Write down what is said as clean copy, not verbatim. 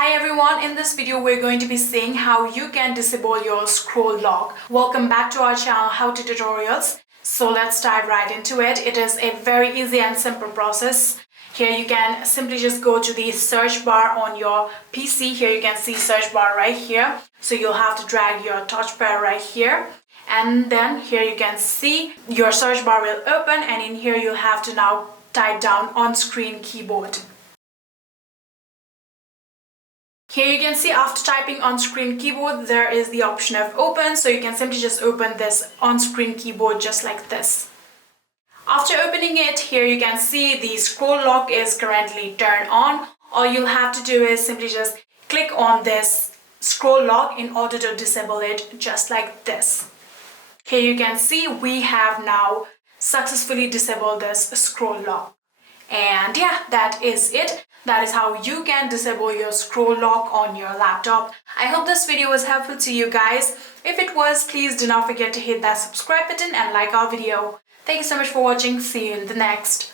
Hi everyone, in this video we're going to be seeing how you can disable your ScrLk. Welcome back to our channel How To Tutorials. So let's dive right into it. It is a very easy and simple process. Here you can simply just go to the search bar on your PC. Here you can see search bar right here. So you'll have to drag your touchpad right here. And then here you can see your search bar will open, and in here you'll have to now type down on-screen keyboard. Here you can see after typing on-screen keyboard there is the option of open, so you can simply just open this on-screen keyboard just like this. After opening it, here you can see the ScrLk is currently turned on. All you'll have to do is simply just click on this ScrLk in order to disable it just like this. Here you can see we have now successfully disabled this ScrLk. And yeah, that is it. That is how you can disable your ScrLk on your laptop. I hope this video was helpful to you guys. If it was, please do not forget to hit that subscribe button and like our video. Thank you so much for watching. See you in the next.